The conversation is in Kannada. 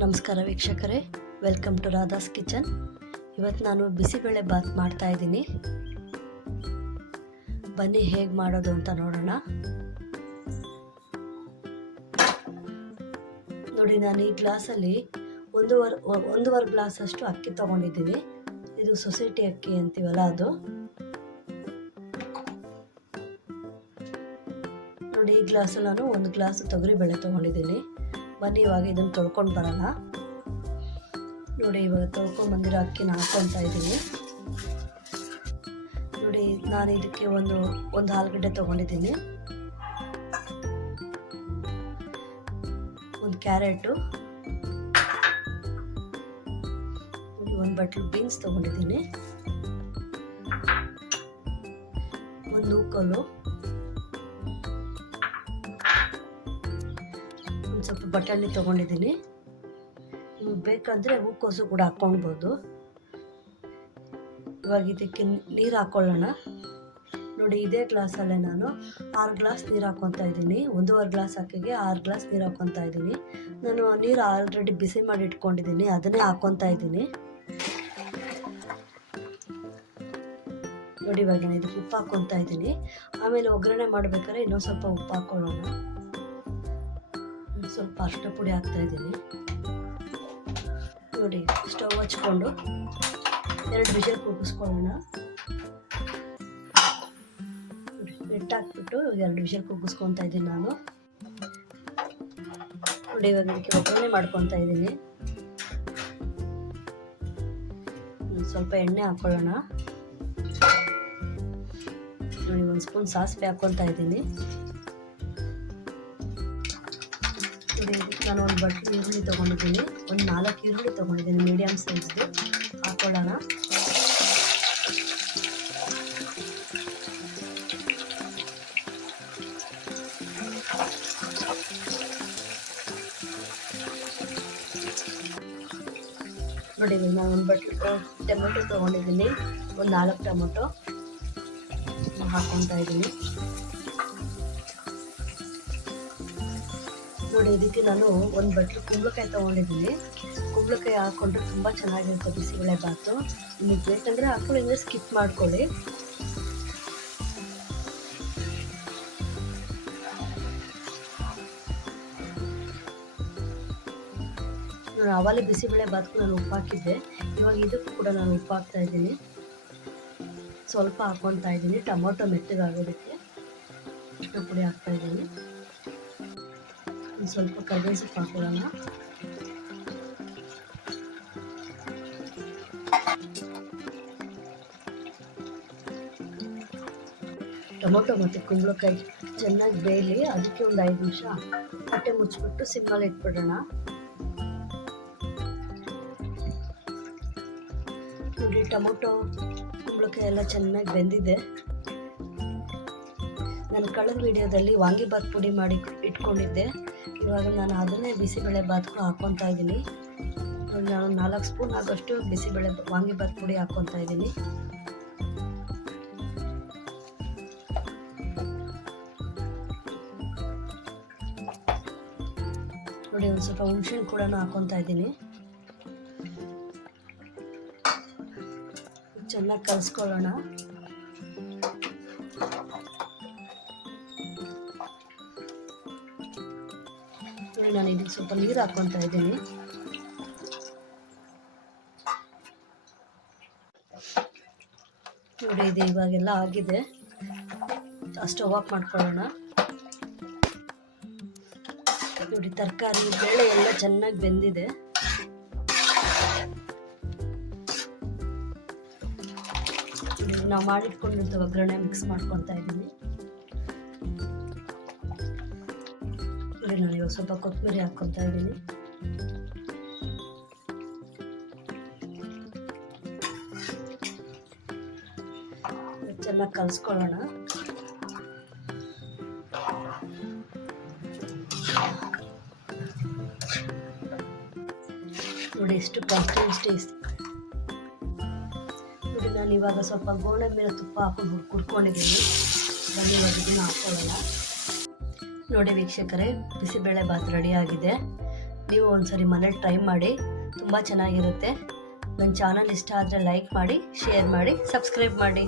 ನಮಸ್ಕಾರ ವೀಕ್ಷಕರೇ, ವೆಲ್ಕಮ್ ಟು ರಾಧಾಸ್ ಕಿಚನ್. ಇವತ್ತು ನಾನು ಬಿಸಿಬೇಳೆ ಬಾತ್ ಮಾಡ್ತಾ ಇದ್ದೀನಿ. ಬನ್ನಿ ಹೇಗೆ ಮಾಡೋದು ಅಂತ ನೋಡೋಣ. ನೋಡಿ, ನಾನು ಈ ಗ್ಲಾಸಲ್ಲಿ ಒಂದೂವರೆ ಗ್ಲಾಸ್ ಅಷ್ಟು ಅಕ್ಕಿ ತೊಗೊಂಡಿದ್ದೀನಿ. ಇದು ಸೊಸೈಟಿ ಅಕ್ಕಿ ಅಂತೀವಲ್ಲ ಅದು. ನೋಡಿ, ಈ ಗ್ಲಾಸಲ್ಲಿ ನಾನು 1 ಗ್ಲಾಸ್ ತೊಗರಿಬೇಳೆ ತೊಗೊಂಡಿದ್ದೀನಿ. ಬನ್ನಿ ಇವಾಗ ಇದನ್ನು ತೊಳ್ಕೊಂಡು ಬರೋಣ. ನೋಡಿ, ಇವಾಗ ತೊಳ್ಕೊಂಡು ಬಂದಿರೋ ಅಕ್ಕಿನ ಹಾಕ್ಕೊತಾ ಇದ್ದೀನಿ. ನೋಡಿ, ನಾನು ಇದಕ್ಕೆ ಒಂದು ಆಲೂಗಡ್ಡೆ ತೊಗೊಂಡಿದ್ದೀನಿ, ಒಂದು ಕ್ಯಾರೆಟು, ಒಂದು ಬಟ್ಲು ಬೀನ್ಸ್ ತೊಗೊಂಡಿದ್ದೀನಿ, ಒಂದು ನೂಕಲು, ಸ್ವಲ್ಪ ಬಟಾಣಿ ತೊಗೊಂಡಿದ್ದೀನಿ. ನಿಮಗೆ ಬೇಕಂದರೆ ಹೂಕೋಸು ಕೂಡ ಹಾಕ್ಕೊಳ್ಬೋದು. ಇವಾಗ ಇದಕ್ಕೆ ನೀರು ಹಾಕ್ಕೊಳ್ಳೋಣ. ನೋಡಿ, ಇದೇ ಗ್ಲಾಸಲ್ಲೇ ನಾನು 6 ಗ್ಲಾಸ್ ನೀರು ಹಾಕ್ಕೊತಾ ಇದ್ದೀನಿ. 1.5 ಗ್ಲಾಸ್ ಅಕ್ಕಿಗೆ 6 ಗ್ಲಾಸ್ ನೀರು ಹಾಕ್ಕೊತಾ ಇದ್ದೀನಿ. ನಾನು ನೀರು ಆಲ್ರೆಡಿ ಬಿಸಿ ಮಾಡಿ ಇಟ್ಕೊಂಡಿದ್ದೀನಿ, ಅದನ್ನೇ ಹಾಕ್ಕೊತಾ ಇದ್ದೀನಿ. ನೋಡಿ, ಇವಾಗ ನಾನು ಇದಕ್ಕೆ ಉಪ್ಪು ಹಾಕ್ಕೊತಾ ಇದ್ದೀನಿ. ಆಮೇಲೆ ಒಗ್ಗರಣೆ ಮಾಡಬೇಕಾದ್ರೆ ಇನ್ನೊಂದು ಸ್ವಲ್ಪ ಉಪ್ಪು ಹಾಕ್ಕೊಳ್ಳೋಣ. ಸ್ವಲ್ಪ ಅರಿಶಿನ ಪುಡಿ ಹಾಕ್ತಾ ಇದ್ದೀನಿ. ನೋಡಿ, ಸ್ಟವ್ ಹಚ್ಕೊಂಡು 2 ವಿಷಲ್ ಕೂಗಿಸ್ಕೊಳ್ಳೋಣ. ಹಾಕ್ಬಿಟ್ಟು 2 ವಿಷಲ್ ಕೂಗಿಸ್ಕೊತಾ ಇದ್ದೀನಿ ನಾನು. ನೋಡಿ, ಇವಾಗ ಇದಕ್ಕೆ ಒಗ್ಗರಣೆ ಮಾಡ್ಕೊತಾ ಇದ್ದೀನಿ. ಸ್ವಲ್ಪ ಎಣ್ಣೆ ಹಾಕ್ಕೊಳ್ಳೋಣ. ನೋಡಿ, 1 ಸ್ಪೂನ್ ಸಾಸಿವೆ ಹಾಕ್ಕೊತಾ ಇದ್ದೀನಿ. ನಾನು ಒಂದು ಬಟ್ಲು ಈರುಳ್ಳಿ ತೊಗೊಂಡಿದ್ದೀನಿ, ಒಂದು 4 ಈರುಳ್ಳಿ ತೊಗೊಂಡಿದ್ದೀನಿ, ಮೀಡಿಯಮ್ ಸೈಜ್ದು. ಹಾಕ್ಕೊಳ್ಳೋಣ. ನೋಡಿ, ನಾನು ಒಂದು ಬಟ್ಲು ಟೊಮೆಟೊ ತೊಗೊಂಡಿದ್ದೀನಿ, ಒಂದು 4 ಟೊಮೆಟೊ ಹಾಕ್ಕೊತಾ ಇದ್ದೀನಿ. ನೋಡಿ, ಇದಕ್ಕೆ ನಾನು ಒಂದು ಬಟ್ಲು ಕುಂಬಳಕಾಯಿ ತೊಗೊಂಡಿದ್ದೀನಿ. ಕುಂಬಳಕಾಯಿ ಹಾಕ್ಕೊಂಡ್ರೆ ತುಂಬ ಚೆನ್ನಾಗಿರುತ್ತೆ ಬಿಸಿಬೇಳೆ ಬಾತು. ನಿಮಗೆ ಬೇಕಂದರೆ ಹಾಕ್ಕೊಳ್ಳಿ, ಅಂದರೆ ಸ್ಕಿಪ್ ಮಾಡ್ಕೊಳ್ಳಿ. ನಾನು ಆವಾಗಲೇ ಬಿಸಿಬೇಳೆ ಬಾತ್ಗೂ ನಾನು ಉಪ್ಪು ಹಾಕಿದ್ದೆ. ಇವಾಗ ಇದಕ್ಕೂ ಕೂಡ ನಾನು ಉಪ್ಪು ಹಾಕ್ತಾ ಇದ್ದೀನಿ. ಸ್ವಲ್ಪ ಹಾಕ್ಕೊತಾ ಇದ್ದೀನಿ, ಟೊಮೊಟೊ ಮೆತ್ತಗಾಗೋದಕ್ಕೆ. ಅರಿಶಿನ ಪುಡಿ ಹಾಕ್ತಾ ಇದ್ದೀನಿ. ಸ್ವಲ್ಪ ಕರಿಬೇವು ಸೊಪ್ಪು ಹಾಕೊಳ್ಳೋಣ. ಟೊಮೊಟೊ ಮತ್ತು ಕುಂಬಳಕಾಯಿ ಚೆನ್ನಾಗಿ ಬೇಯಲಿ. ಅದಕ್ಕೆ ಒಂದು 5 ನಿಮಿಷ ಹೊಟ್ಟೆ ಮುಚ್ಚಿಬಿಟ್ಟು ಸಿಮ್ಮಲ್ಲಿ ಇಟ್ಬಿಡೋಣ. ನೋಡಿ, ಟೊಮೊಟೊ ಕುಂಬಳಕಾಯಿ ಎಲ್ಲ ಚೆನ್ನಾಗಿ ಬೆಂದಿದೆ. ನಾನು ಕಳೆದ ವಿಡಿಯೋದಲ್ಲಿ ವಾಂಗಿಬಾತ್ ಪುಡಿ ಮಾಡಿ ಇಟ್ಕೊಂಡಿದ್ದೆ. ಇವಾಗ ನಾನು ಅದನ್ನೇ ಬಿಸಿಬೇಳೆ ಬಾತ್ಗೂ ಹಾಕ್ಕೊತಾ ಇದ್ದೀನಿ. ನಾನು 4 ಸ್ಪೂನ್ ಆಗೋಷ್ಟು ಬಿಸಿಬೇಳೆ ವಾಂಗಿಬಾತ್ ಪುಡಿ ಹಾಕ್ಕೊತಾ ಇದ್ದೀನಿ. ನೋಡಿ, ಒಂದು ಸ್ವಲ್ಪ ಹುಣಸೆಹಣ್ಣು ಕೂಡ ಹಾಕ್ಕೊತಾ ಇದ್ದೀನಿ. ಚೆನ್ನಾಗಿ ಕಲಿಸ್ಕೊಳ್ಳೋಣ. ನೋಡಿ, ನಾನು ಇದಕ್ಕೆ ಸ್ವಲ್ಪ ನೀರು ಹಾಕ್ಕೊತಾ ಇದ್ದೀನಿ. ನೋಡಿ, ಇದು ಇವಾಗೆಲ್ಲ ಆಗಿದೆ. ಸ್ಟವ್ ಆಫ್ ಮಾಡ್ಕೊಳ್ಳೋಣ. ನೋಡಿ, ತರಕಾರಿ ಬೇಳೆ ಎಲ್ಲ ಚೆನ್ನಾಗಿ ಬೆಂದಿದೆ. ನಾವು ಮಾಡಿಟ್ಕೊಂಡಿರ್ತ ಒಗ್ಗರಣೆ ಮಿಕ್ಸ್ ಮಾಡ್ಕೊತಾ ಇದ್ದೀನಿ. ನೋಡಿ, ನಾನು ಇವಾಗ ಸ್ವಲ್ಪ ಕೊತ್ತಂಬರಿ ಹಾಕ್ಕೊತಾ ಇದ್ದೀನಿ. ಚೆನ್ನಾಗಿ ಕಲಿಸ್ಕೊಳ್ಳೋಣ. ನೋಡಿ, ಎಷ್ಟು ಕನ್ಸಿಸ್ಟೆನ್ಸಿ. ನೋಡಿ, ನಾನು ಇವಾಗ ಸ್ವಲ್ಪ ಗೋಡಂಬಿ ಮೇಲೆ ತುಪ್ಪ ಹಾಕೊಂಡು ಕುಡ್ಕೊಂಡಿದ್ದೀನಿ. ಬನ್ನಿ ಇವಾಗ ಇದನ್ನು ಹಾಕ್ಕೊಳ್ಳೋಣ. ನೋಡಿ ವೀಕ್ಷಕರೇ, ಬಿಸಿಬೇಳೆ ಬಾತ್ ರೆಡಿಯಾಗಿದೆ. ನೀವು ಒಂದ್ಸರಿ ಮನೇಲಿ ಟ್ರೈ ಮಾಡಿ, ತುಂಬ ಚೆನ್ನಾಗಿರುತ್ತೆ. ನನ್ನ ಚಾನಲ್ ಇಷ್ಟ ಆದರೆ ಲೈಕ್ ಮಾಡಿ, ಶೇರ್ ಮಾಡಿ, ಸಬ್ಸ್ಕ್ರೈಬ್ ಮಾಡಿ.